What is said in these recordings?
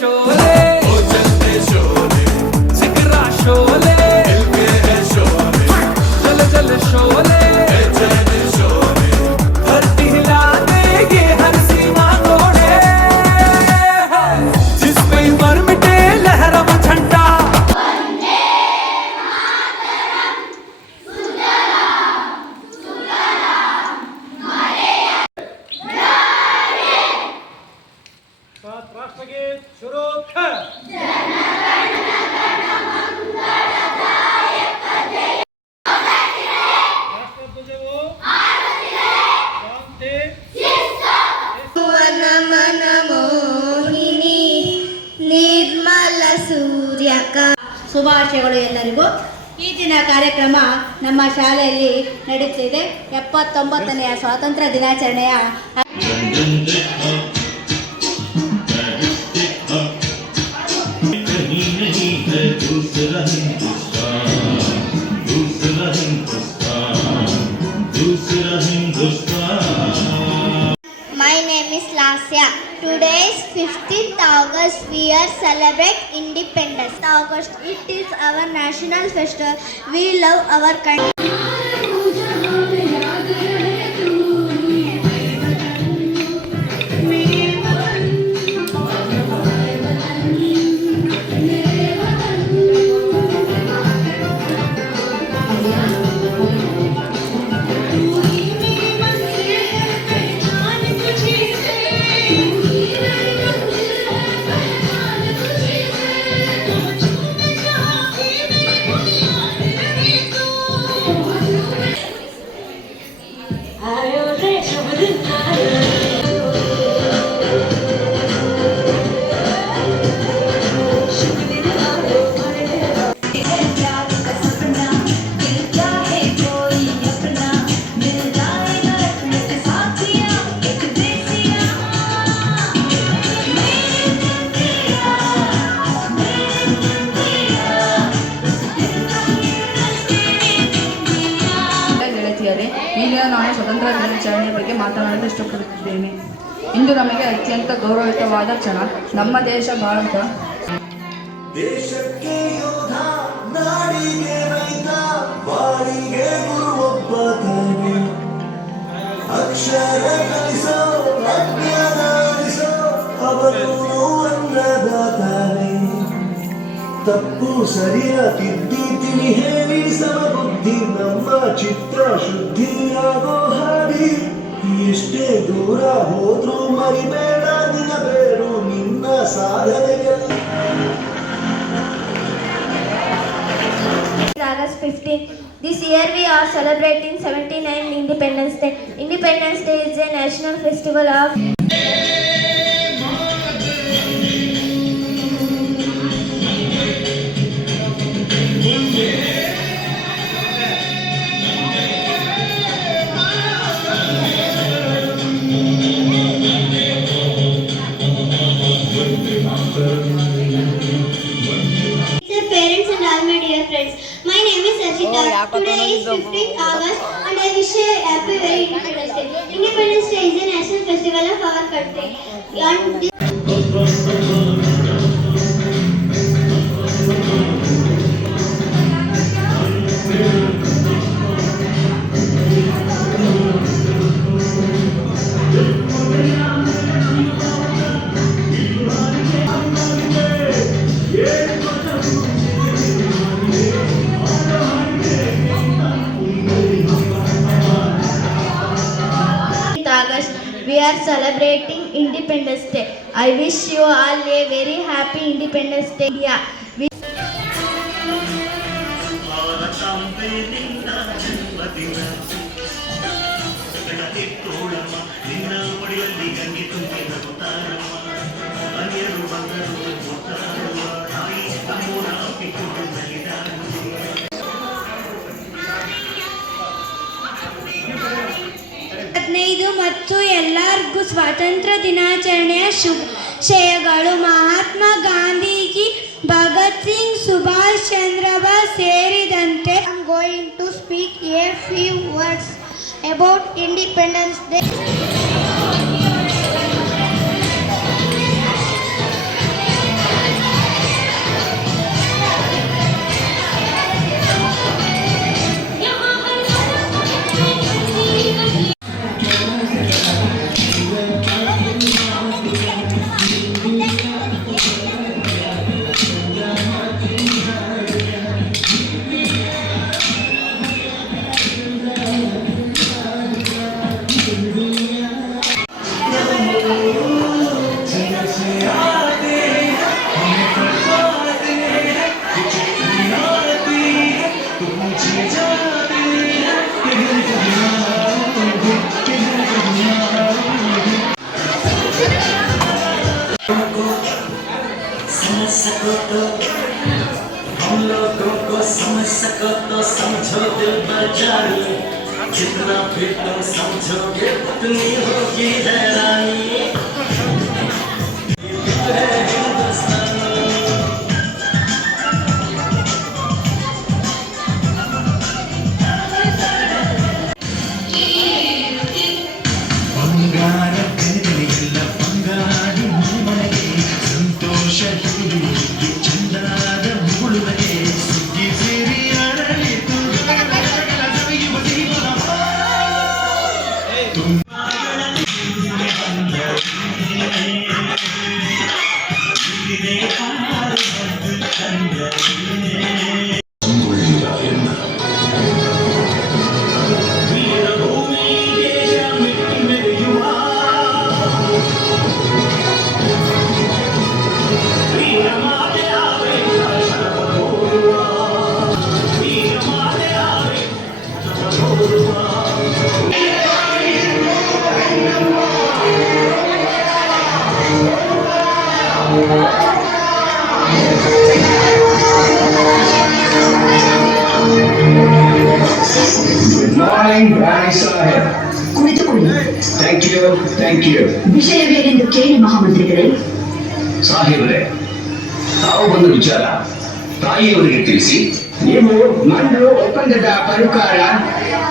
शोले वो चलते शोले जिगरा शोले मिलके है शोले जल जल शोले चैन शोले धरती हिला देंगे हर सीमा तोड़े जिस पे मर मिटे लहरा झंडा राष्ट्रगीत शुरू कर। राष्ट्रध्वजವು ಶಾಂತಿ ನಮನ ಮೋಹಿನಿ ನಿರ್ಮಲ ಸೂರ್ಯಕ ಶುಭಾಶಯಗಳು ಎಲ್ಲರಿಗೂ. ಈ ದಿನ ಕಾರ್ಯಕ್ರಮ ನಮ್ಮ ಶಾಲೆಯಲ್ಲಿ ನಡೆಯುತ್ತಿದೆ. 79ನೆಯ ಸ್ವಾತಂತ್ರ್ಯ ದಿನಾಚರಣೆಯ My name is Lasya. Today is 15th August. We are celebrate Independence. August. It is our national festival. We love our country. ಈಗ ನಾನು ಸ್ವತಂತ್ರ ದಿನಾಚರಣೆಯ ಬಗ್ಗೆ ಮಾತನಾಡಲು ಇಷ್ಟಪಡುತ್ತಿದ್ದೇನೆ. ಇಂದು ನಮಗೆ ಅತ್ಯಂತ ಗೌರವಯುತವಾದ ಕ್ಷಣ. ನಮ್ಮ ದೇಶ ಭಾರತ ದೇಶಕ್ಕೆ ಯೋಧ, ನಾಡಿಗೆ ರೈತ, ಬಾಳಿಗೆ ಗುರು ಒಬ್ಬ ತಾನೆ. ಅಕ್ಷರ ಕಲಿಸೋ, ಅಜ್ಞಾನ ಅಳಿಸೋ, ಅವನು ಅನ್ನದಾತಾನೆ. ತಪ್ಪು ಸರಿಯ ತಿದ್ದಿ ತಿಳಿ ಹೇಳಿ ಸಮಬುದ್ಧಿ ನಮ್ಮ ಚಿತ್ರ ಶುದ್ಧಿಯಾಗೋ ಹಾಡಿ. ಎಷ್ಟೇ ದೂರ ಹೋದ್ರೂ ಮರಿಬೇಡ ದಿನಬೇರು ನಿನ್ನ ಸಾಧನೆಗೆಲ್ಲ. August 15. This year we are celebrating 79 Independence Day. Independence Day is a national festival of parents and all my dear friends. My name is Archita. Today is 15th August and I wish you a happy very Independence Day. Independence Day is a national festival of our country. August, we are celebrating Independence Day. I wish you all a very happy Independence Day. Yeah. ಮತ್ತು ಎಲ್ಲರಿಗೂ ಸ್ವಾತಂತ್ರ್ಯ ದಿನಾಚರಣೆಯ ಶುಭಾಶಯಗಳು. ಮಹಾತ್ಮ ಗಾಂಧೀಜಿ, ಭಗತ್ ಸಿಂಗ್, ಸುಭಾಷ್ ಚಂದ್ರ ಬೋಸ್ ಸೇರಿದಂತೆ I am going to speak a few words about Independence Day. आते हमें फरमाते कुछ आती तो पूछे जाते कि घर कभी आओगे कि घर कभी आओगे तुमको समझ सको तो हम लोगों को समझ सको तो समझो दिल बचानी जितना फिर तुम समझोगे उतनी होगी हैरानी ಬಂಗಾರ ಕಣ್ಣಿಲ್ಲ ಬಂಗಾರಿ ಮನೆಗೆ ಸಂತೋಷ ಹಿಡಿದು ಚಂದಾದ ಮುಳುವಗೆ ಸುಗ್ಗಿ ಸೇರಿ ಅರಳಿತು ಮಾರ್ನಿಂಗ್ ರಾಣಿ ಸಾಹೇಬ್. ಕುಳಿತುಕೊಳ್ಳಿ. Thank you. ವಿಷಯವೇನೆಂದು ಕೇಳಿ ಮಹಾಮಂತ್ರಿಗಳೇ. ಸಾಹೇಬ್ರೆ, ತಾವು ಬಂದ ವಿಚಾರ ತಾಯಿಯವರಿಗೆ ತಿಳಿಸಿ. ನೀವು ಮಂಡು ಒಪ್ಪಂದದ ಪ್ರಕಾರ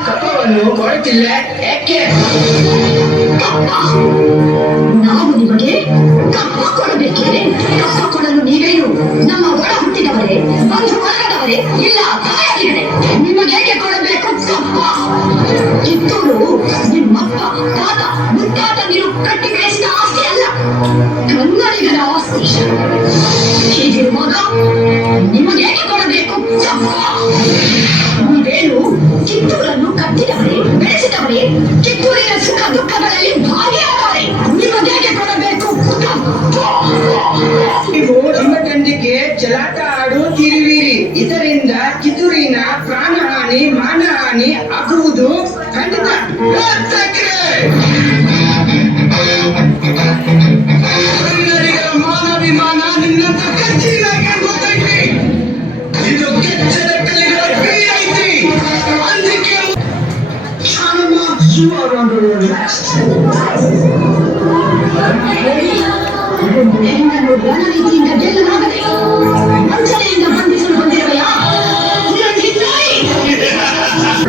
ಕಪ್ಪವನ್ನು ಕೊಡುತ್ತಿಲ್ಲ, ಯಾಕೆ? ನಾವು ನಿಮಗೆ ಕಪ್ಪ ಕೊಡಬೇಕೇ? ಕಪ್ಪ ಕೊಡಲು ನೀವೇನು ನಮ್ಮ ಒಳ ಹುಟ್ಟಿದವರೇ, ಬಂಧು ವರ್ಗದವರೇ, ಇಲ್ಲ ತಾಯಿಗಳೇ? ನಿಮಗೇಕೆ ಕೊಡಬೇಕು ಕಪ್ಪ? ಕಿತ್ತೂರು ನಿಮ್ಮಪ್ಪ ತಾತ ಮುತ್ತಾತ ನೀವು ಕಟ್ಟಿ ಬೆಳೆಸಿದ ಆಸ್ತಿ ಅಲ್ಲ, ಕನ್ನಡಿಗರ ಆಸ್ತಿ. ಹೀಗಿರುವಾಗ ನಿಮಗೇಕೆ ಕೊಡಬೇಕು ಕಪ್ಪ? ನೀವೇನು ಕಿತ್ತೂರನ್ನು ಕಟ್ಟಿದವರೇ, ಬೆಳೆಸಿದವರೇ, ಕಿತ್ತೂರಿನ ಸುಖ ದುಃಖಗಳಲ್ಲಿ ಭಾಗಿಯಾದವರೇ, ನಿಮಗೇಕೆ ಕೊಡಬೇಕು ಕಪ್ಪ? ನೀವು ನಿಮ್ಮ ತಂದೆಗೆ ಚಲಾಟ ಆಡುತ್ತಿರುವಿರಿ. ಇದರಿಂದ ಕಿತ್ತೂರಿನ ಪ್ರಾಣಹಾನಿ ಮಾನಹಾನಿ ಆಗುವುದು ಖಂಡಿತ. ಕನ್ನಡಿಗರ ಮಾನವಿಮಾನ ನಿನ್ನಂತ ಕಚ್ಚಿದಾಗೆ ಗೊತ್ತೈತಿ. ಇದು ಕೆಚ್ಚದ ಕಲ್ಲಿಗಳ ಕೈ ಐತಿ. ಅಂಜಿಕೆ You are under arrest. ಹೆಣ್ಣನ್ನು ಬಲ ರೀತಿಯಿಂದ ಗೆಲ್ಲಲಾಗದೆ ವಂಚನೆಯಿಂದ ಬಂಧಿಸಲು ಬಂದಿರುವೆಯಾ?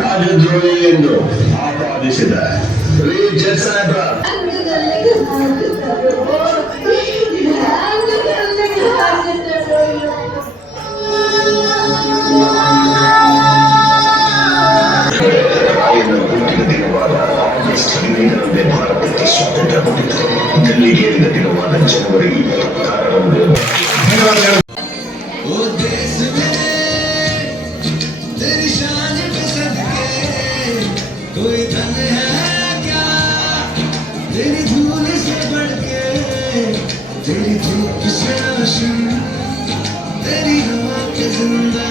ರಾಜದ್ರೋಹಿ ಎಂದು ಆಪಾದಿಸಿದ ಜಡ್ ಸಾಹೇಬ್ರ ಹುಟ್ಟಿದ ದಿನವಾದ ಆಗಸ್ಟ್ 15ರಂದೇ ಭಾರತಕ್ಕೆ ಸ್ವಾತಂತ್ರ್ಯ ಕೊಟ್ಟಿತು. ಗಲ್ಲಿಗೇರಿದ ದಿನವಾದ ಜನವರಿ 26ರಂದು ओ देश में तेरी शान पे सदके कोई धन है क्या तेरी धूल से बढ़ के तेरी धूप से रोशन तेरी हवा के जिंदा